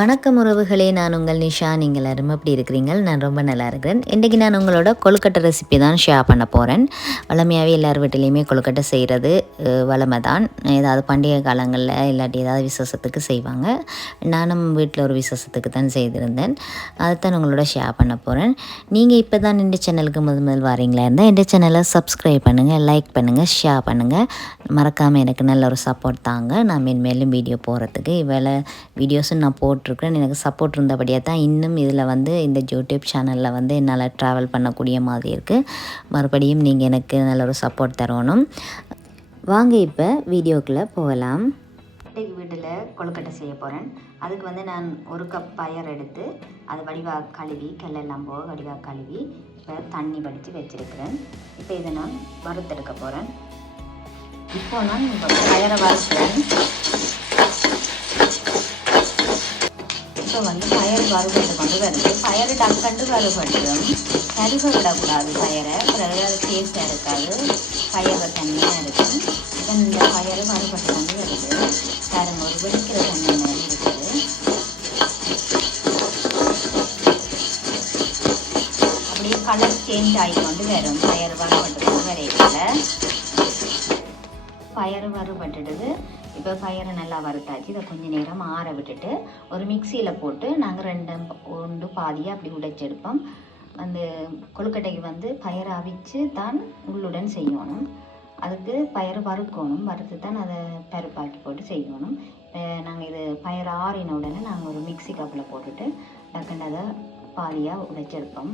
வணக்கம் உறவுகளே, நான் உங்கள் நிஷா. நீங்கள் எல்லாரும் எப்படி இருக்கிறீங்க? நான் ரொம்ப நல்லா இருக்கிறேன். இன்றைக்கி நான் உங்களோட கொழுக்கட்டை ரெசிபி தான் ஷேர் பண்ண போகிறேன். வழமையாகவே எல்லார் வீட்டிலையுமே கொழுக்கட்டை செய்கிறது வழமை தான். ஏதாவது பண்டிகை காலங்களில் இல்லாட்டி ஏதாவது விசேஷத்துக்கு செய்வாங்க. நானும் வீட்டில் ஒரு விசேஷத்துக்கு தான் செய்திருந்தேன். அதைத்தான் உங்களோட ஷேர் பண்ண போகிறேன். நீங்கள் இப்போ தான் இந்த சேனலுக்கு முதல் வாரீங்களா இருந்தால் இந்த சேனலை சப்ஸ்கிரைப் பண்ணுங்கள், லைக் பண்ணுங்கள், ஷேர் பண்ணுங்கள். மறக்காமல் எனக்கு நல்ல ஒரு சப்போர்ட் தாங்க. நான் மேலும் வீடியோ போகிறதுக்கு இவ்வளோ வீடியோஸும் நான் போட்டிருக்கிறேன். எனக்கு சப்போர்ட் இருந்தபடியாக தான் இன்னும் இதில் இந்த யூடியூப் சேனலில் என்னால் ட்ராவல் பண்ணக்கூடிய மாதிரி இருக்குது. மறுபடியும் நீங்கள் எனக்கு நல்ல ஒரு சப்போர்ட் தரணும். வாங்க இப்போ வீடியோக்குள்ளே போகலாம். இன்றைக்கு வீட்டில் கொழுக்கட்டை செய்ய போகிறேன். அதுக்கு நான் 1 கப் பயர் எடுத்து அதை வடிவாக கழுவி, கல்லெல்லாம் போக வடிவாக கழுவி இப்போ தண்ணி வடித்து வச்சுருக்கிறேன். இப்போ இதை நான் வறுத்தெடுக்க போகிறேன். இப்போ நான் பயரை வறுக்கிறேன். இப்போ பயறு வறுபட்டு கொண்டு வருது. பயறு டக்கண்டு வறுபட்டுடும். கருக விடக்கூடாது பயரை, பிறகு அது டேஸ்டாக இருக்காது, பயறு தண்ணியாக இருக்கும். இப்போ இந்த பயறு வறுபட்டு கொண்டு வருது. பாருங்க, ஒரு வெடிக்கிற தண்ணி மாதிரி இருக்குது. அப்படியே கலர் சேஞ்ச் ஆகி கொண்டு வரும் பயறு வறுபட்டு கொண்டு வரையில. பயறு வறுபட்டுடுது. இப்போ பயரை நல்லா வறுத்தாச்சு. இதை கொஞ்சம் நேரம் ஆற விட்டுட்டு ஒரு மிக்சியில் போட்டு நாங்கள் 2 பாதியாக அப்படி உடைச்செடுப்போம். கொழுக்கட்டைக்கு பயரை அவிச்சு தான் உள்ளுடன் செய்யணும். அதுக்கு பயறு வறுக்கணும். வறுத்து தான் அதை பருப்பாக்கி போட்டு செய்யணும். நாங்கள் இது பயறு ஆறின உடனே நாங்கள் ஒரு மிக்சி கப்பில் போட்டுட்டு டக்குன்னு அதை பாதியாக உடைச்செடுப்போம்.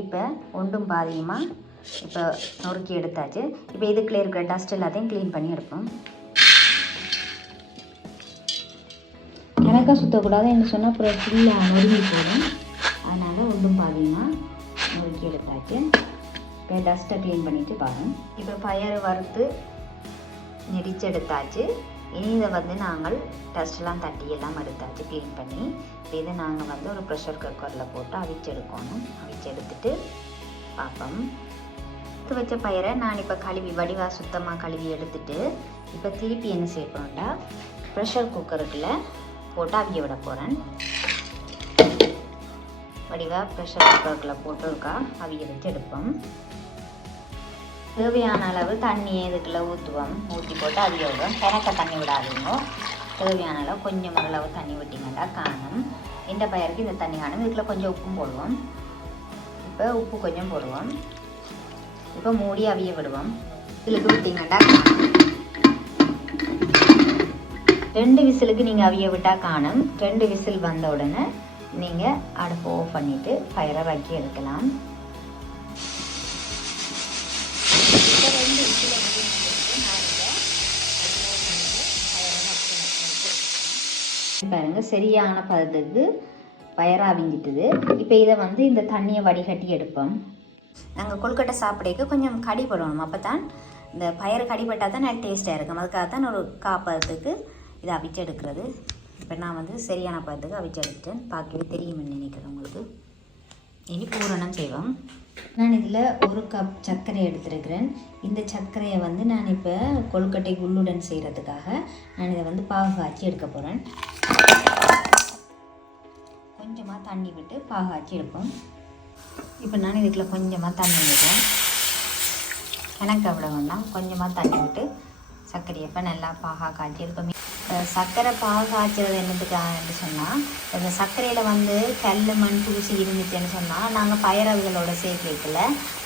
இப்போ 1 பாதியமாக இப்போ நொறுக்கி எடுத்தாச்சு. இப்போ இதுக்குள்ளே இருக்கிற டஸ்ட் எல்லாத்தையும் க்ளீன் பண்ணி எடுப்போம். எனக்காக சுற்றக்கூடாது என்று சொன்னால் அப்புறம் ஃபுல்லாக நொறுங்கி போடும். அதனால் 1 பாதியமாக நொறுக்கி எடுத்தாச்சு. இப்போ டஸ்ட்டை க்ளீன் பண்ணிவிட்டு பாருங்கள். இப்போ பயறு வறுத்து நெரிச்சு எடுத்தாச்சு. இனி இதை நாங்கள் டஸ்ட்லாம் தட்டியெல்லாம் எடுத்தாச்சு க்ளீன் பண்ணி. இதை நாங்கள் ஒரு ப்ரெஷர் குக்கரில் போட்டு அவிச்செடுக்கணும். அவிச்செடுத்துட்டு பார்ப்போம். எடுத்து வச்ச பயரை நான் இப்போ கழுவி வடிவாக சுத்தமாக கழுவி எடுத்துட்டு இப்போ திருப்பி என்ன செய்யணும்னா ப்ரெஷர் குக்கருக்குள்ள போட்டு அவிய விட போகிறேன். வடிவாக ப்ரெஷர் குக்கருக்குள்ள போட்டுருக்கா அவிய வச்சு எடுப்போம். தேவையான அளவு தண்ணியை இதுக்குள்ளே ஊற்றுவோம். ஊற்றி போட்டு அவிய விடுவோம். கிணக்க தண்ணி விடாதீங்க. தேவையான அளவு கொஞ்சம் அளவு தண்ணி விட்டிங்கன்னா காணும். இந்த பயருக்கு இந்த தண்ணி காணும். இதுக்குள்ளே கொஞ்சம் உப்பும் போடுவோம். இப்போ உப்பு கொஞ்சம் போடுவோம். இப்போ மூடி அவிய விடுவோம். இதில் விட்டிங்கன்னா 2 விசிலுக்கு நீங்கள் அவிய விட்டால் காணும். 2 விசில் வந்த உடனே நீங்கள் அடுப்பு ஆஃப் பண்ணிவிட்டு பயரை வக்கி எடுக்கலாம். பாருங்க, சரியான பதத்துக்கு பயரை அவிஞ்சிட்டுது. இப்போ இதை இந்த தண்ணியை வடிகட்டி எடுப்போம். நாங்கள் கொழுக்கட்டை சாப்பிடக்கு கொஞ்சம் கடிப்படணும். அப்போ தான் இந்த பயறு கடிப்பட்டால் தான் நல்ல டேஸ்ட்டாக இருக்கும். அதுக்காக தான் ஒரு காப்பதத்துக்கு இதை அவிச்சு எடுக்கிறது. இப்போ நான் சரியான பதத்துக்கு அவிச்சு எடுத்துட்டேன். பார்க்கவே தெரியுமென்னு நினைக்கிறேன் உங்களுக்கு. இனி பூரணம் செய்வோம். நான் இதில் 1 கப் சர்க்கரை எடுத்துருக்கிறேன். இந்த சர்க்கரையை நான் இப்போ கொழுக்கட்டை உள்ளுடன் செய்கிறதுக்காக நான் இதை பாகு காய்ச்சி எடுக்க போகிறேன். கொஞ்சமாக தண்ணி விட்டு பாகு காய்ச்சி எடுப்போம். இப்போ நான் இதுக்குள்ள கொஞ்சமாக தண்ணி விடுறேன். எனக்கு அவ்வளோ வேண்டாம். கொஞ்சமாக தண்ணி விட்டு சர்க்கரையை இப்போ நல்லா பாகா காய்ச்சி எடுப்போம். சர்க்கரை பாகு காய்ச்சது என்னத்துக்காகன்னு சொன்னால், இந்த சர்க்கரையில் கல் மண் தூசி இருந்துச்சுன்னு சொன்னால் நாங்கள் பயரவுகளோட சேர்க்கல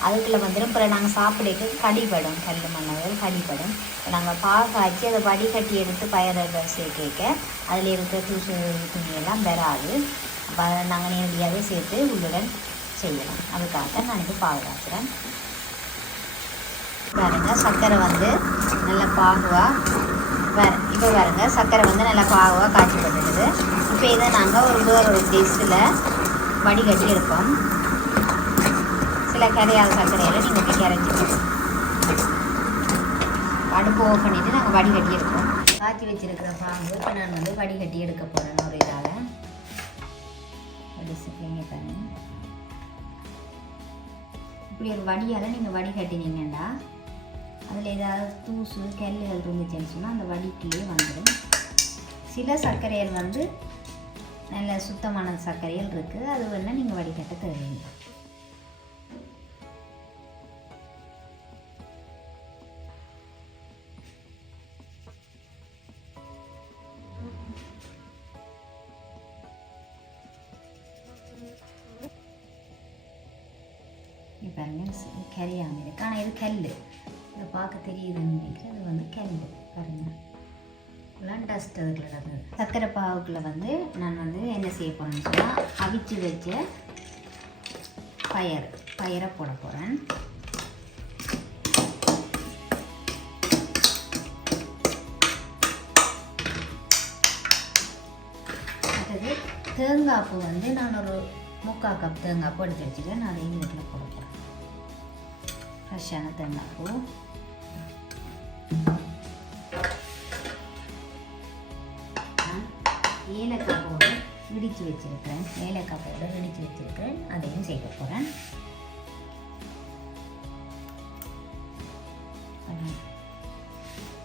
அதுக்குள்ளே அப்புறம் நாங்கள் சாப்பிடக்கு கடிப்படும். கல் மண்ணவர்கள் கடிப்படும். நாங்கள் பாகு காய்ச்சி அதை வடிகட்டி எடுத்து பயரவுகள் சேர்க்க அதில் இருக்கிற தூசு துணியெல்லாம் வராது. அப்போ அதை நாங்கள் நேரடியாகவே சேர்த்து உள்ளுடன் செய்யலாம். அதுக்காக நான் இப்போ பாகு காய்ச்சுறேன். பாருங்க, சர்க்கரை நல்ல பாகுவாக இப்போ பாருங்க, சர்க்கரை நல்லா பாகுவாக காய்ச்சப்பட்டுடுது. இப்போ இதை நாங்கள் வேறொரு டிஷ்ஷில் வடிகட்டி எடுப்போம். சில கரையாத சர்க்கரையில் நீங்கள் இப்படி கரைச்சிக்கணும். அடுப்பு ஓஃப் பண்ணிவிட்டு நாங்கள் வடிகட்டி எடுப்போம். காய்ச்சி வச்சுருக்கிற பாகு இப்போ நான் வடிகட்டி எடுக்க போகிறேன். ஒரு இதால் பாருங்க, இப்படி ஒரு வடியால் நீங்கள் வடிகட்டினீங்கன்னா அதில் ஏதாவது தூசு கல்லுகள் இருந்துச்சுன்னு சொன்னால் அந்த வடிக்குள்ளேயே வந்துடும். சில சர்க்கரைகள் நல்ல சுத்தமான சர்க்கரைகள் இருக்குது, அது வேணால் நீங்கள் வடிகட்ட தேவையில்லை. பாருங்க கரையாமல் இருக்கு, ஆனால் இது கல், இதை பார்க்க தெரியுதுன்னு நினைக்கிறேன். அது வந்து கல் பாருங்கள், எல்லாம் டஸ்ட் அதில் கிடக்குது. சர்க்கரை பாவுக்குள்ள வந்து நான் வந்து என்ன செய்ய போகிறேன்னு சொன்னால் அவிச்சு வச்ச பயிரை போட போகிறேன். அடுத்தது தேங்காய் பூ வந்து நான் ஒரு 3/4 கப் தேங்காய் பூ எடுத்து வச்சுக்கிறேன். நான் அதையும் வீட்டில் போட போகிறேன். ஃப்ரெஷ்ஷான தேங்காய் பூ, ஏலக்காய் பவுடர் இடித்து வச்சுருக்கிறேன். அதையும் சேர்க்க போகிறேன்.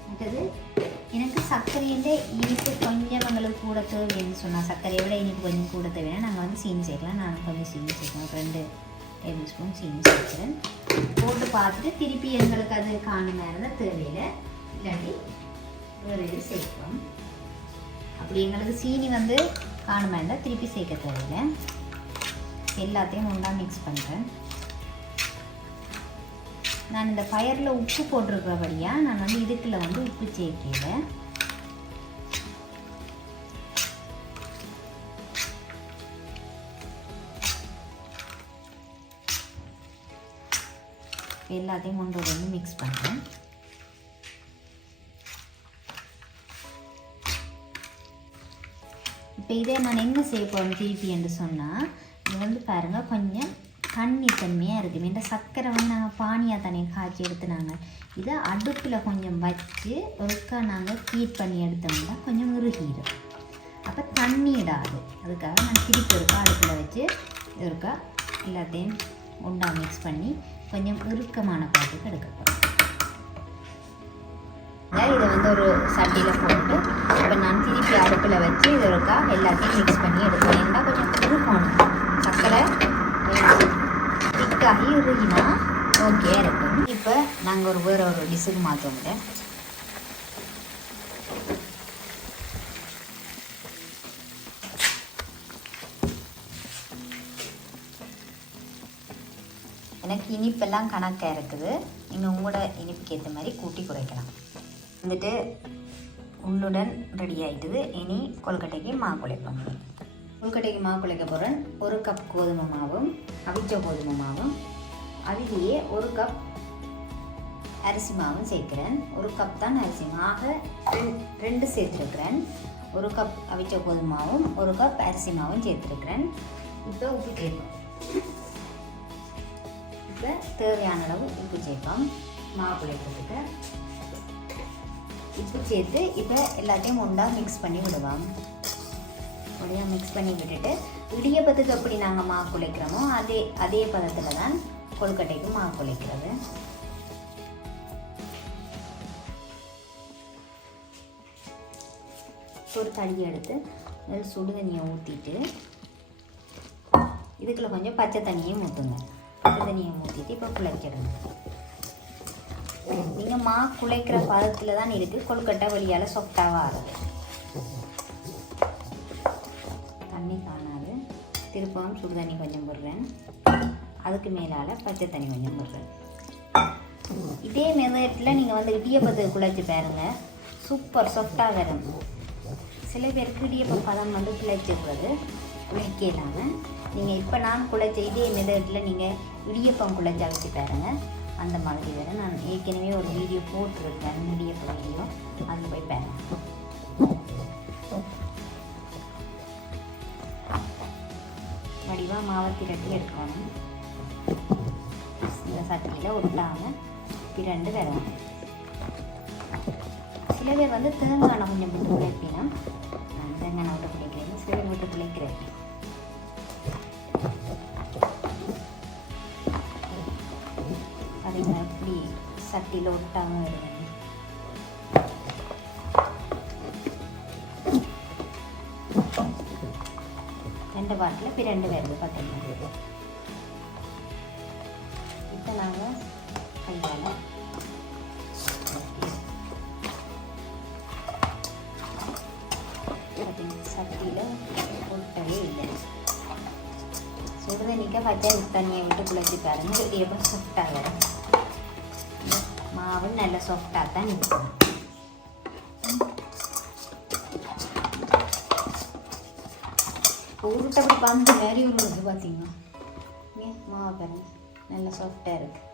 அடுத்தது எனக்கு சர்க்கரையில் இனிப்பு கொஞ்சம் எங்களுக்கு கூட தேவைன்னு சொன்னால், சர்க்கரையை விட இனிப்பு கொஞ்சம் கூட தேவைன்னா நாங்கள் வந்து சீனி சேர்க்கலாம். நான் கொஞ்சம் சீனி சேர்க்கணும், 2 டேபிள் ஸ்பூன் சீனி சேர்க்குறேன். போட்டு பார்த்துட்டு திருப்பி எங்களுக்கு அது காணுமா இருந்தால் தேவையில்லை, இல்லாட்டி வேறு இது சேர்ப்போம். அப்படி எங்களுக்கு சீனி வந்து காணுமா இருந்தால் திருப்பி சேர்க்க தேவையில்லை. எல்லாத்தையும் ஒன்றா மிக்ஸ் பண்ணுறேன். நான் இந்த பயரில் உப்பு போட்டிருக்கிறபடியாக நான் வந்து இதுக்குள்ள வந்து உப்பு சேர்க்கல. எல்லாத்தையும் ஒன்றோட வந்து மிக்ஸ் பண்ணுறேன். இப்போ இதே நான் என்ன செய்ய போகிறேன் திருப்பி என்று சொன்னால், இது வந்து பாருங்கள் கொஞ்சம் தண்ணி தன்மையாக இருக்குது. இந்த சர்க்கரை வந்து நாங்கள் பானியாக தண்ணியை காய்ச்சி எடுத்துனாங்க. இதை அடுப்பில் கொஞ்சம் வச்சு ஒருக்கா நாங்கள் ஹீட் பண்ணி எடுத்தோம்னா கொஞ்சம் உருகிடும், அப்போ தண்ணி இடாது. அதுக்காக நான் திருப்பி ஒருக்கா அடுப்பில் வச்சு ஒருக்கா எல்லாத்தையும் ஒன்றா மிக்ஸ் பண்ணி கொஞ்சம் இறுக்கமான பாட்டுக்கு எடுக்க போகிறேன். இதை வந்து ஒரு சட்டியில் போட்டு இப்போ நான் திருப்பி அடுப்பில் வச்சு இது ஒருக்கா எல்லாத்தையும் மிக்ஸ் பண்ணி எடுப்பேன். ஏன்னா கொஞ்சம் இறுக்கணும், சர்க்கரை திக்காகி இறுகினா ஓகே இருக்கும். இப்போ நாங்கள் வேறு ஒரு டிஷ்ஷுக்கு மாற்றுவோம். எனக்கு இனிப்பெல்லாம் கணக்காக இருக்குது, நீங்கள் உங்களோட இனிப்புக்கு ஏற்ற மாதிரி கூட்டி குறைக்கலாம். வந்துட்டு உள்ளுடன் ரெடி ஆகிட்டுது. இனி கொழுக்கட்டைக்கு மாவு குழைப்போம். கொழுக்கட்டைக்கு மாவு குழைக்க போகிறேன். 1 கப் கோதுமை மாவும் அவிச்ச கோதுமை மாவும், அதிலேயே 1 கப் அரிசி மாவும் சேர்க்குறேன். 1 கப் தான் அரிசி மாவு, 2 சேர்த்துருக்குறேன். 1 கப் அவிச்ச கோதுமை மாவும் 1 கப் அரிசி மாவும் சேர்த்துருக்குறேன். இப்போ உப்பு சேர்ப்போம். இப்போ தேவையான அளவு உப்பு சேர்ப்போம். மாவு குழைக்கிறதுக்கு உப்பு சேர்த்து இப்போ எல்லாத்தையும் ஒன்றா மிக்ஸ் பண்ணி விடுவோம். ஒன்றையாக மிக்ஸ் பண்ணி விட்டுட்டு இடியப்பத்துக்கு எப்படி நாங்கள் மாவு குழைக்கிறோமோ அதே பதத்தில் தான் கொழுக்கட்டைக்கு மாவு குழைக்கிறது. ஒரு தடியை எடுத்து அதில் சுடு தண்ணியை ஊற்றிட்டு இதுக்குள்ள கொஞ்சம் பச்சை தண்ணியும் ஊற்றுங்க. பச்சை தண்ணியை ஊற்றிட்டு இப்போ குழைச்சிடுங்க. நீங்கள் மா குழைக்கிற பதத்தில் தான் இருக்குது. கொழுக்கட்டை வழியால் சொஃப்டாக ஆகுது. தண்ணி காணாது. திருப்பவும் சுடு தண்ணி கொஞ்சம் போடுறேன். அதுக்கு மேலால் பச்சை தண்ணி கொஞ்சம் போடுறேன். இதே மெதட்டில் நீங்கள் வந்து இடியப்பத்துக்கு குழைச்சி பாருங்கள், சூப்பர் சொஃப்டாக வரும். சில பேருக்கு இடியப்பம் பதம் வந்து குழைச்சிடுறது குழைக்க இல்லாமல், நீங்கள் இப்போ நான் குழைச்ச இதே மெதட்டில் நீங்கள் இடியப்பம் குழைச்சா வச்சு பாருங்கள், அந்த மாதிரி வரும். நான் ஏற்கனவே ஒரு வீடியோ போட்டிருக்கேன், இடியப்பம் வீடியோ, அது போய் பாருங்கள். வடிவாக மாவை திரட்டி எடுக்கணும். இந்த சட்டியில் ஒட்டாமல் இரண்டு வரணும். சில பேர் வந்து தேங்காய் கொஞ்சம் விட்டு குழைப்பினா, நான் தேங்காய் விட்டு குழைக்கிறேன், சில பேர் விட்டு குழைக்கிறேன். அதை அப்படி சட்டியில் ஒட்டாமல் வருவேன். 2 பாட்டில் பிரண்டு வருது பார்த்தீங்கன்னா. இப்போ நாங்கள் கையால் சட்டியில் ஒட்டவே இல்லை. சுடுதண்ணிக்க பச்சை தண்ணியை விட்டு குளிச்சு பாருங்கள். இது எப்போ சாஃப்டாக வரும். மாவு நல்ல சாஃப்டாக தான் இருக்கும். உருட்டப்படி பந்து மாதிரி உருளுது பார்த்தீங்கன்னா. மாவு பாருங்க நல்ல சாஃப்டாக இருக்குது.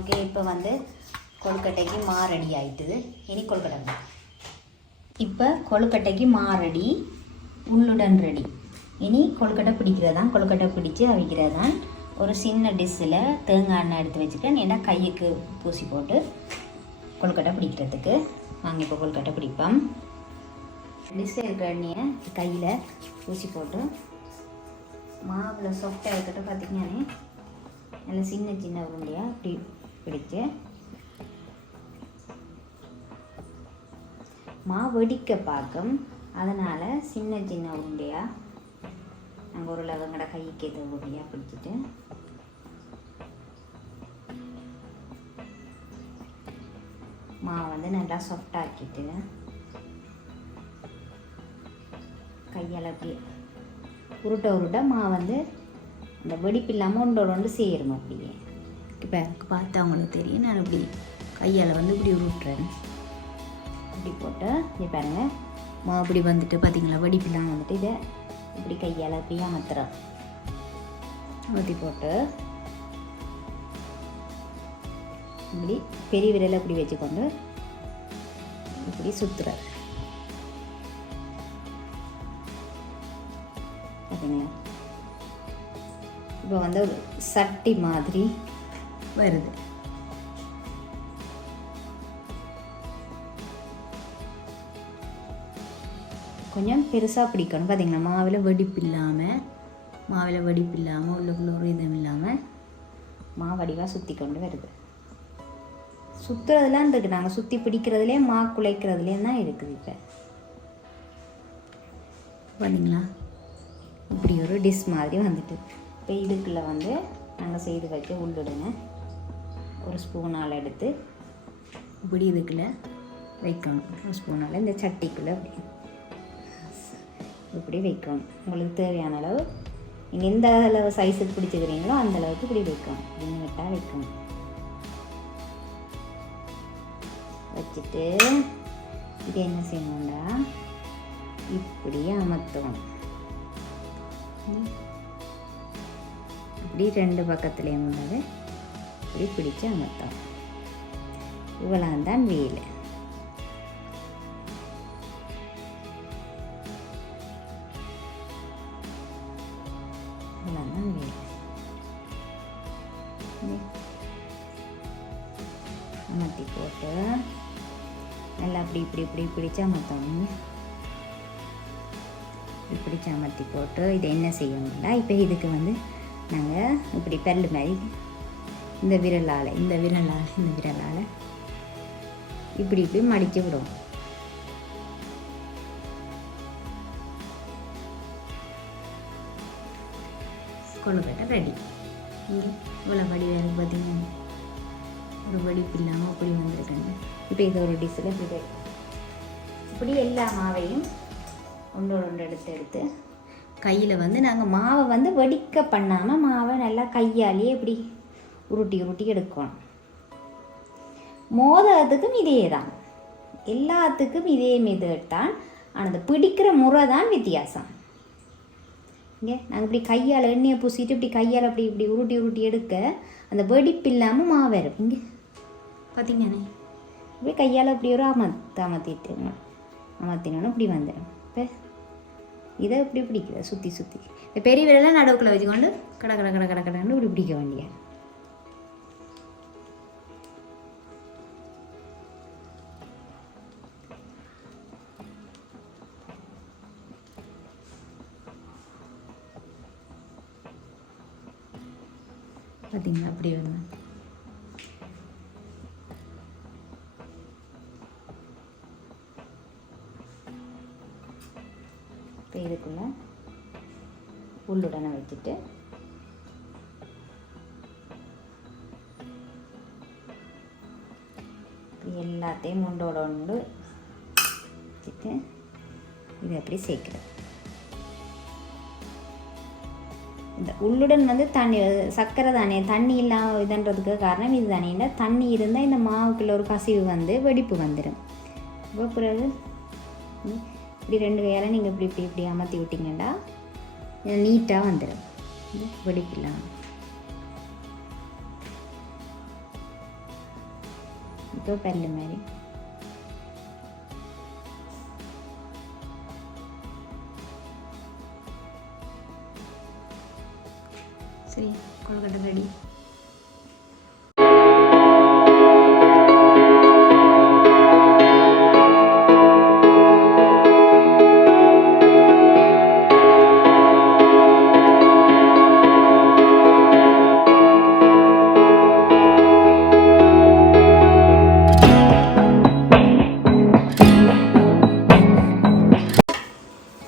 ஓகே, இப்போ வந்து கொழுக்கட்டைக்கு ரெடி ஆயிட்டுது. இனி கொழுக்கட்டை. இப்போ கொழுக்கட்டைக்கு ரெடி, உள்ளுடன் ரெடி. இனி கொழுக்கட்டை பிடிக்கிறதான். கொழுக்கட்டை பிடிச்சி அவிக்கிறதான். ஒரு சின்ன டிஷ்ஷில் தேங்காய் எண்ணெய் எடுத்து வச்சுட்டேன். ஏன்னா கையுக்கு பூசி போட்டு கொழுக்கட்டை பிடிக்கிறதுக்கு. வாங்க இப்போ கொழுக்கட்டை பிடிப்போம். டிஷ் இருக்கிற எண்ணெயை கையில் பூசி போட்டு மாவில் சாஃப்டாக இருக்கட்டும். பார்த்திங்கன்னே நல்லா சின்ன சின்ன உருண்டையாக இப்படி பிடிச்சு மாவு வெடிக்க பார்க்கும். அதனால் சின்ன சின்ன உருண்டையாக நாங்கள் ஒரு லவங்கட கைக்கு ஏற்ற உருண்டையாக பிடிச்சிட்டு மாவு வந்து நல்லா சாஃப்டாக்கிட்டு கையால் அப்படி உருட்ட மாவு வந்து அந்த வெடிப்பு இல்லாமல் ஒன்றோடு சேரும். அப்படியே இப்போ எனக்கு பார்த்து அவங்களுக்கு தெரியும். நான் இப்படி கையால் வந்து இப்படி உருட்டுறேன். இப்படி போட்டு இப்படி பாருங்கள் மாவு இப்படி வந்துட்டு பார்த்திங்களா, வெடிப்பு இல்லாமல் வந்துட்டு இதை இப்படி கையால் அப்படி அமர்த்துறேன். ஊற்றி போட்டு இப்படி பெரிய விரலை இப்படி வச்சுக்கொண்டு இப்படி சுற்றுறார். பார்த்தீங்களா, இப்போ வந்து ஒரு சட்டி மாதிரி வருது. கொஞ்சம் பெருசாக பிடிக்கணும். பார்த்தீங்களா, மாவில் வெடிப்பு இல்லாமல் உள்ளுக்குள்ள ஒரு இதுவும் இல்லாமல் மாவடிவாக சுற்றி கொண்டு வருது. சுற்றுறதுலாம் இருக்குது. நாங்கள் சுற்றி பிடிக்கிறதுலே குலைக்கிறதுலேயும் தான் இருக்குது. இப்போ பார்த்தீங்களா, இப்படி ஒரு டிஷ் மாதிரி வந்துட்டு. இப்போ இதுக்குள்ளே வந்து நாங்கள் செய்து வச்ச உள்ளுடனே ஒரு ஸ்பூனால் எடுத்து இப்படி இதுக்குள்ளே வைக்கணும். ஒரு ஸ்பூனால் இந்த சட்டிக்குள்ளே இப்படி வைக்கணும். உங்களுக்கு தேவையான அளவு நீங்கள் எந்த அளவு சைஸுக்கு பிடிச்சிக்கிறீங்களோ அந்த அளவுக்கு இப்படி வைக்கணும். இப்படின்னு விட்டால் வைக்கணும். வச்சுட்டு இது என்ன செய்யணும்னா இப்படி அமர்த்தணும். இப்படி 2 பக்கத்துலேயும் உள்ளது இப்படி பிடிச்சி அமர்த்தணும். இவ்வளோ தான் வேலை. அமர்த்தி போட்டு நல்லா அப்படி இப்படி பிடிச்சி அமர்த்தணும். இப்படி அமர்த்தி போட்டு இதை என்ன செய்யணும்னா இப்போ இதுக்கு வந்து நாங்கள் இப்படி பெரல் மாதிரி இந்த விரலால் இப்படி மடித்து விடுவோம். கொழுக்கட்டை ரெடி. இங்கே இவ்வளோ வடி வேறு பார்த்தீங்கன்னா ஒரு வெடிப்பு இல்லாமல் அப்படி வந்துருக்காங்க. இப்போ இது ஒரு டிஷ்ஷில் இப்படி எல்லா மாவையும் ஒன்றோடு எடுத்து கையில் வந்து நாங்கள் மாவை வந்து வெடிக்க பண்ணாமல் மாவை நல்லா கையாலேயே இப்படி உருட்டி எடுக்கணும். மோதகத்துக்கும் இதே தான், எல்லாத்துக்கும் இதே மெத்தட் தான். ஆனால் அந்த பிடிக்கிற முறை தான் வித்தியாசம். இங்கே நாங்கள் இப்படி கையால் எண்ணெயை பூசிட்டு இப்படி கையால் அப்படி இப்படி உருட்டி எடுக்க அந்த வெடிப்பு இல்லாமல் மாவு இருக்கும். இங்கே பார்த்தீங்கண்ணே இப்படி கையால் இப்படி ஒரு அமர்த்தினோன்னு இப்படி வந்துடும். இப்போ இதை இப்படி பிடிக்கிற சுற்றி இந்த பெரிய விரலாம் நடுவுக்குள்ளே வச்சுக்கொண்டு கடன்னு இப்படி பிடிக்க வேண்டிய. பார்த்தீங்களா, அப்படி வேணும். இப்போ இதுக்குள்ளே உள்ளுடனே வச்சுட்டு எல்லாத்தையும் ஒன்றோட ஒன்று வச்சுட்டு இது அப்படி சேர்க்குறது. இந்த உள்ளுடன் வந்து தண்ணி சர்க்கரை தானே, தண்ணி இல்லாமல் இதுன்றதுக்கு காரணம் இது தானே. தண்ணி இருந்தால் இந்த மாவுக்குள்ள ஒரு கசிவு வந்து வெடிப்பு வந்துடும். இப்போ பிறகு இப்படி 2 கையால் நீங்கள் இப்படி இப்படி இப்படி அமர்த்தி விட்டிங்கன்னா நீட்டாக வந்துடும், வெடிக்கலாம். இப்போ பல்லு மாதிரி சரி, கொழுக்கட்டை ரெடி.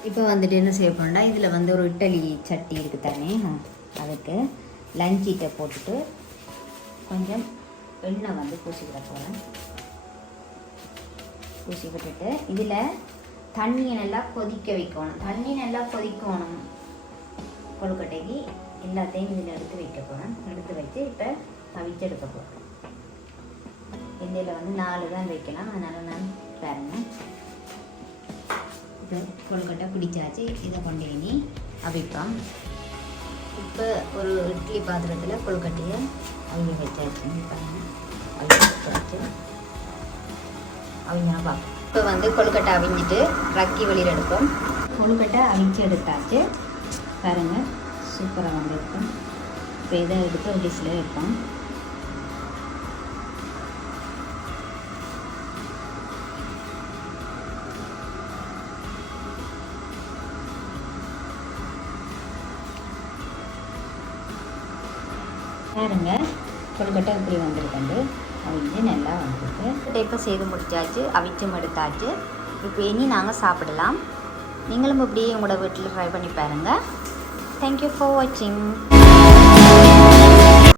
இப்போ வந்துட்டு என்ன செய்ய போகிறோம்னா, இதில் வந்து ஒரு இட்லி சட்டி இருக்குது தானே, அதுக்கு லஞ்சீட்டை போட்டுட்டு கொஞ்சம் எண்ணெய் வந்து பூசி விட போகிறேன். பூசி விட்டுட்டு இதில் தண்ணியை நல்லா கொதிக்க வைக்கணும். தண்ணி நல்லா கொதிக்கணும். கொழுக்கட்டைக்கு எல்லாத்தையும் இதில் எடுத்து வைக்க போகிறேன். எடுத்து வச்சு இப்போ அவிச்செடுக்க போகிறேன். இதில் வந்து 4 தான் வைக்கலாம், அதனால் நான் பாருங்கள். இப்போ கொழுக்கட்டை பிடிச்சாச்சு. இதை கொண்டு இனி அவிப்போம். இப்போ ஒரு இட்லி பாத்திரத்தில் கொழுக்கட்டையை அவிய வச்சாச்சு. அவிச்சு அவிஞ்சா பார்ப்போம். இப்போ வந்து கொழுக்கட்டை அவிஞ்சிட்டு ரக்கி வெளியில் எடுப்போம். கொழுக்கட்டை அவிச்சு எடுத்தாச்சு பாருங்கள், சூப்பராக வந்துருக்கும். இப்போ இதை எடுத்து ஒரு டிஷ்ஷில் வைப்போம். பாருங்க, கொழுக்கட்டை இப்படி வந்துருக்கண்டு அவிஞ்சு நல்லா வந்துருக்கு. டைப்பாக செய்து முடிச்சாச்சு, அவிச்சும் எடுத்தாச்சு. இப்போ இனி நாங்கள் சாப்பிடலாம். நீங்களும் இப்படி உங்களோட வீட்டில் ட்ரை பண்ணி பாருங்கள். தேங்க்யூ ஃபார் வாட்சிங்.